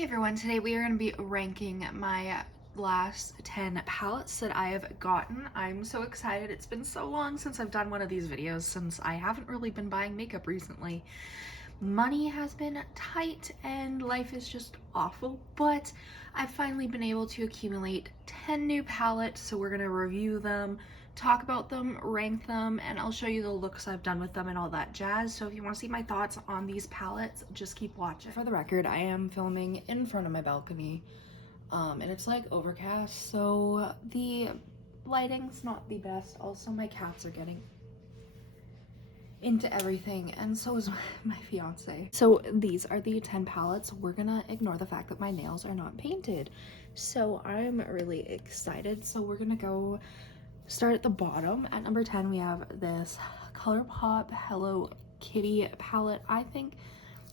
Hey everyone, today we are going to be ranking my last 10 palettes that I have gotten. I'm so excited. It's been so long since I've done one of these videos since I haven't really been buying makeup recently. Money has been tight and life is just awful, but I've finally been able to accumulate 10 new palettes, so we're going to review them, talk about them, rank them, and I'll show you the looks I've done with them and all that jazz. So if you want to see my thoughts on these palettes, just keep watching. For the record, I am filming in front of my balcony, and it's like overcast, so the lighting's not the best. Also, my cats are getting into everything, and so is my fiance. So these are the 10 palettes. We're gonna ignore the fact that my nails are not painted, so I'm really excited. So we're gonna go start at the bottom. At number 10 we have this ColourPop Hello Kitty palette. I think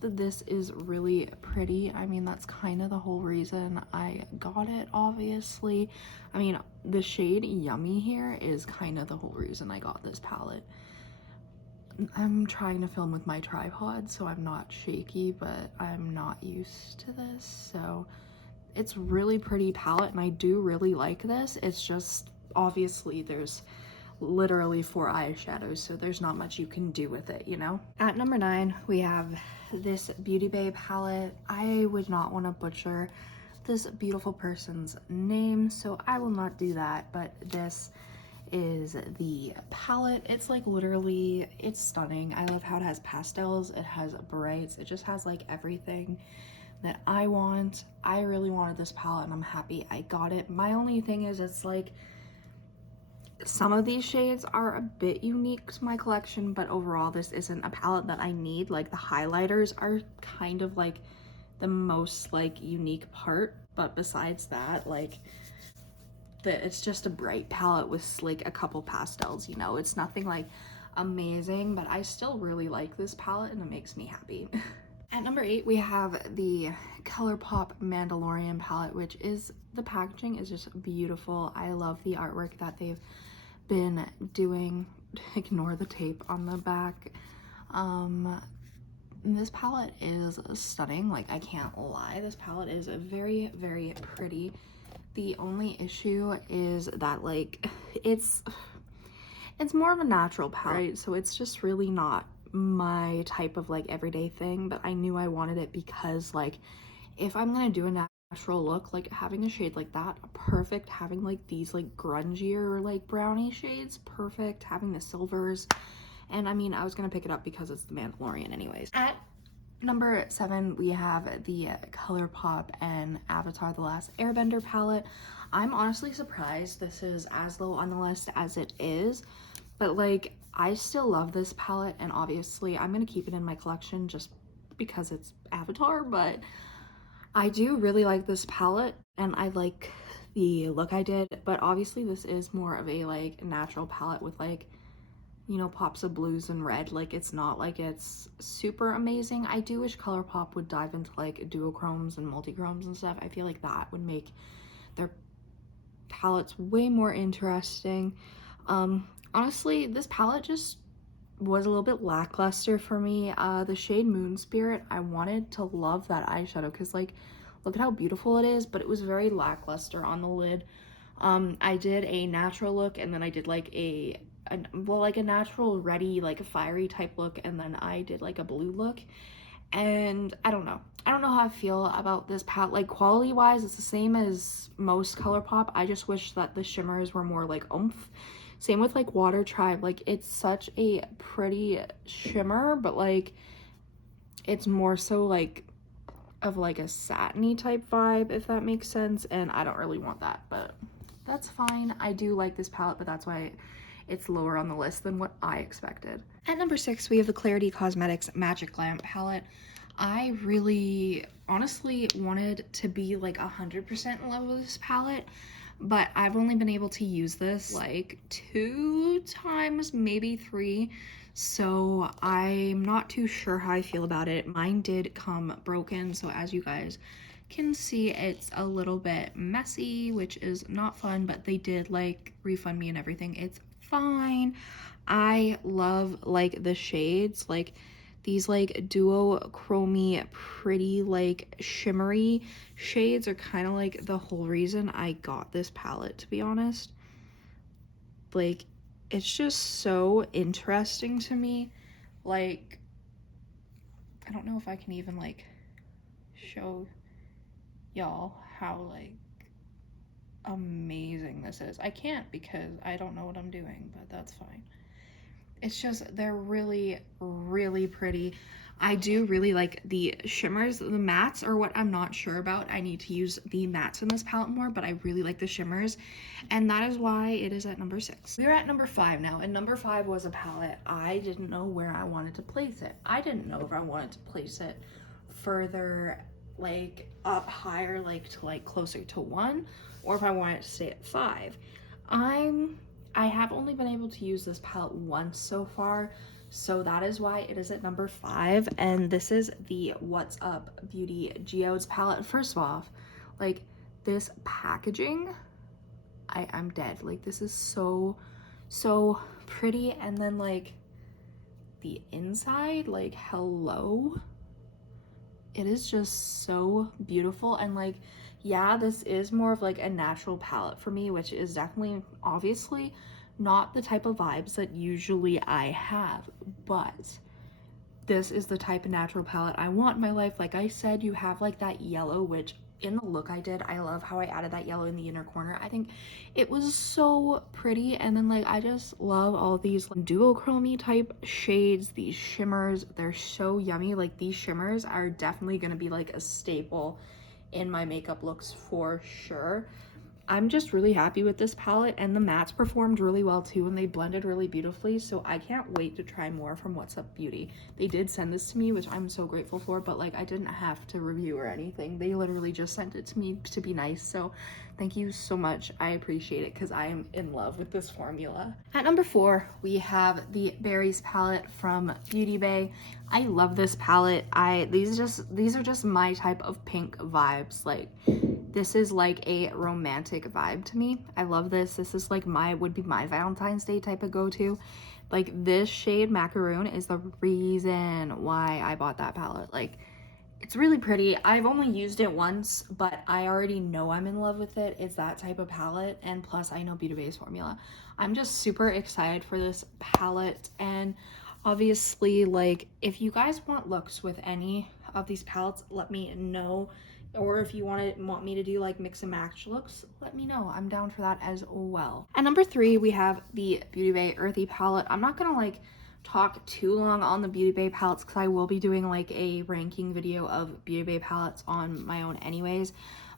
that this is really pretty. I mean, that's kind of the whole reason I got it, obviously. I mean, the shade Yummy here is kind of the whole reason I got this palette. I'm trying to film with my tripod, so I'm not shaky, but I'm not used to this. So it's really pretty palette, and I do really like this. It's just, obviously, there's literally 4 eyeshadows, so there's not much you can do with it, you know? At number 9, we have this Beauty Bay palette. I would not want to butcher this beautiful person's name, so I will not do that, but this is the palette. It's like literally, it's stunning. I love how it has pastels, it has brights, it just has like everything that I want. I really wanted this palette and I'm happy I got it. My only thing is, it's like some of these shades are a bit unique to my collection, but overall this isn't a palette that I need. Like the highlighters are kind of like the most like unique part, but besides that, like it's just a bright palette with like a couple pastels, you know? It's nothing like amazing, but I still really like this palette and it makes me happy. At number 8 we have the ColourPop Mandalorian palette, which is, the packaging is just beautiful. I love the artwork that they've been doing. Ignore the tape on the back. This palette is stunning, like I can't lie. This palette is very, very pretty. The only issue is that like it's more of a natural palette, right? So it's just really not my type of like everyday thing, but I knew I wanted it because like if I'm gonna do a natural look, like having a shade like that, perfect. Having like these like grungier like brownie shades, perfect. Having the silvers, and I mean I was gonna pick it up because it's the Mandalorian anyways. At number 7 we have the ColourPop and Avatar: The Last Airbender palette. I'm honestly surprised this is as low on the list as it is, but like I still love this palette, and obviously I'm gonna keep it in my collection just because it's Avatar, but I do really like this palette and I like the look I did. But obviously this is more of a like natural palette with like, you know, pops of blues and red. Like it's not like it's super amazing. I do wish ColourPop would dive into like duochromes and multichromes and stuff. I feel like that would make their palettes way more interesting. Honestly, this palette just was a little bit lackluster for me. The shade Moon Spirit, I wanted to love that eyeshadow because like look at how beautiful it is, but it was very lackluster on the lid. I did a natural look, and then I did like a natural ready, like a fiery type look, and then I did like a blue look, and I don't know how I feel about this palette. Like quality wise it's the same as most ColourPop. I just wish that the shimmers were more like oomph. Same with like Water Tribe. Like it's such a pretty shimmer, but like it's more so like of like a satiny type vibe, if that makes sense, and I don't really want that, but that's fine. I do like this palette, but that's why it's lower on the list than what I expected. At number 6 we have the Clarity Cosmetics Magic Lamp palette. I really honestly wanted to be like 100% in love with this palette, but I've only been able to use this like 2 times, maybe 3, so I'm not too sure how I feel about it. Mine did come broken, so as you guys can see it's a little bit messy, which is not fun, but they did like refund me and everything. It's fine. I love like the shades, like These like duochromy pretty like shimmery shades are kind of like the whole reason I got this palette, to be honest. Like, it's just so interesting to me. Like, I don't know if I can even like show y'all how like amazing this is. I can't because I don't know what I'm doing, but that's fine. It's just, they're really, really pretty. I do really like the shimmers. The mattes are what I'm not sure about. I need to use the mattes in this palette more, but I really like the shimmers. And that is why it is at number 6. We're at number 5 now, and number 5 was a palette. I didn't know where I wanted to place it. I didn't know if I wanted to place it further like up higher, like to like closer to 1, or if I wanted to stay at 5. I have only been able to use this palette once so far, so that is why it is at number 5. And this is the What's Up Beauty Geodes palette. First of all, like, this packaging, I'm dead. Like, this is so pretty. And then like the inside, like, hello, it is just so beautiful. And like, yeah, this is more of like a natural palette for me, which is definitely obviously not the type of vibes that usually I have, but this is the type of natural palette I want in my life. Like I said, you have like that yellow, which in the look I did, I love how I added that yellow in the inner corner. I think it was so pretty. And then like, I just love all these like duochromy type shades, these shimmers, they're so yummy. Like, these shimmers are definitely gonna be like a staple in my makeup looks for sure. I'm just really happy with this palette, and the mattes performed really well too, and they blended really beautifully, so I can't wait to try more from What's Up Beauty. They did send this to me, which I'm so grateful for, but like, I didn't have to review or anything. They literally just sent it to me to be nice, so thank you so much. I appreciate it because I am in love with this formula. At number 4, we have the Berries palette from Beauty Bay. I love this palette. These are just my type of pink vibes. Like, this is like a romantic vibe to me. I love this. This is like would be my Valentine's Day type of go-to. Like, this shade Macaroon is the reason why I bought that palette. Like, it's really pretty. I've only used it once, but I already know I'm in love with it. It's that type of palette, and plus I know Beauty Bay's formula. I'm just super excited for this palette, and obviously, like, if you guys want looks with any of these palettes, let me know. Or if you want me to do like mix and match looks, let me know. I'm down for that as well. At number 3, we have the Beauty Bay Earthy palette. I'm not gonna like talk too long on the Beauty Bay palettes because I will be doing like a ranking video of Beauty Bay palettes on my own anyways.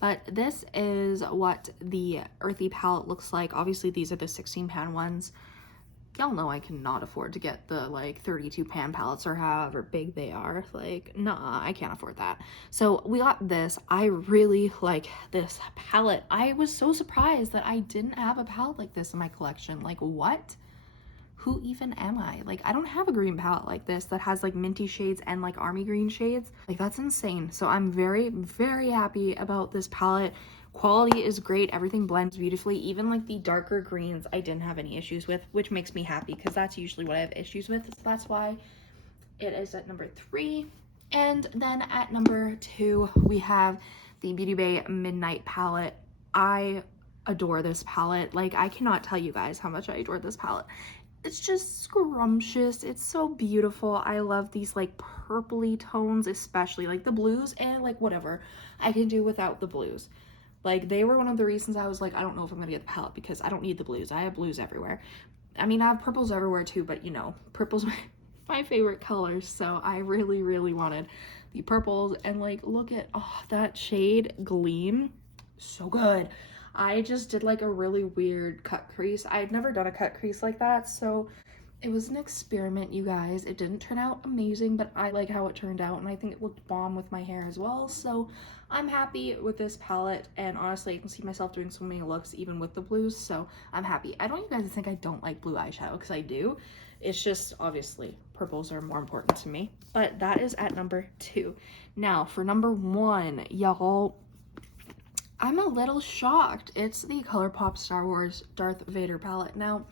But this is what the Earthy palette looks like. Obviously, these are the 16-pan ones. Y'all know I cannot afford to get the like 32-pan palettes or however big they are. Like, nah, I can't afford that. So we got this. I really like this palette. I was so surprised that I didn't have a palette like this in my collection. Like, what? Who even am I? Like, I don't have a green palette like this that has like minty shades and like army green shades. Like, that's insane. So I'm very, very happy about this palette. Quality is great. Everything blends beautifully. Even like the darker greens I didn't have any issues with, which makes me happy because that's usually what I have issues with. So that's why it is at number 3. And then at number 2, we have the Beauty Bay Midnight palette. I adore this palette. Like, I cannot tell you guys how much I adore this palette. It's just scrumptious. It's so beautiful. I love these like purpley tones, especially like the blues, and like whatever I can do without the blues. Like, they were one of the reasons I was like, I don't know if I'm gonna get the palette because I don't need the blues. I have blues everywhere. I mean, I have purples everywhere too, but you know, purple's my favorite color, so I really, really wanted the purples. And like, look at that shade Gleam, so good. I just did like a really weird cut crease. I had never done a cut crease like that, so it was an experiment, you guys. It didn't turn out amazing, but I like how it turned out, and I think it looked bomb with my hair as well. So I'm happy with this palette, and honestly, I can see myself doing so many looks even with the blues, so I'm happy. I don't want you guys to think I don't like blue eyeshadow, because I do. It's just, obviously, purples are more important to me. But that is at number 2. Now, for number 1, y'all, I'm a little shocked. It's the ColourPop Star Wars Darth Vader palette. Now,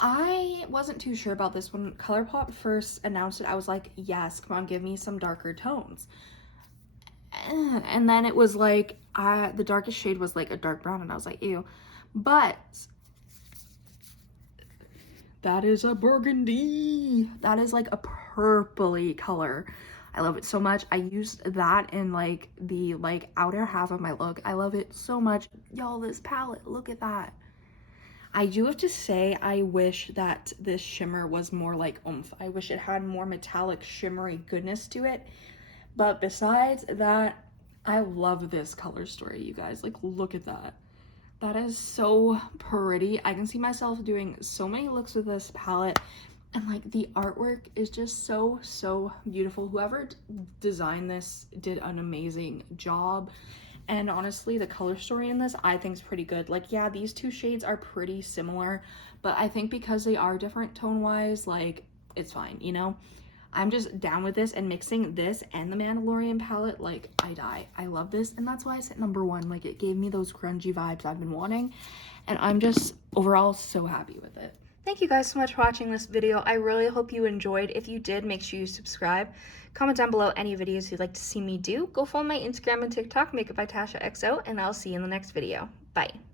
I wasn't too sure about this. When ColourPop first announced it, I was like, yes, come on, give me some darker tones. And then it was like, the darkest shade was like a dark brown, and I was like, ew. But that is a burgundy. That is like a purpley color. I love it so much. I used that in like the outer half of my look. I love it so much. Y'all, this palette, look at that. I do have to say, I wish that this shimmer was more like oomph. I wish it had more metallic shimmery goodness to it. But besides that, I love this color story, you guys. Like, look at that. That is so pretty. I can see myself doing so many looks with this palette. And like the artwork is just so, so beautiful. Whoever designed this did an amazing job. And honestly, the color story in this, I think is pretty good. Like, yeah, these two shades are pretty similar, but I think because they are different tone-wise, like, it's fine, you know? I'm just down with this, and mixing this and the Mandalorian palette, like, I die. I love this, and that's why it's at #1. Like, it gave me those grungy vibes I've been wanting, and I'm just overall so happy with it. Thank you guys so much for watching this video. I really hope you enjoyed. If you did, make sure you subscribe. Comment down below any videos you'd like to see me do. Go follow my Instagram and TikTok, Makeup by Tasha XO, and I'll see you in the next video. Bye.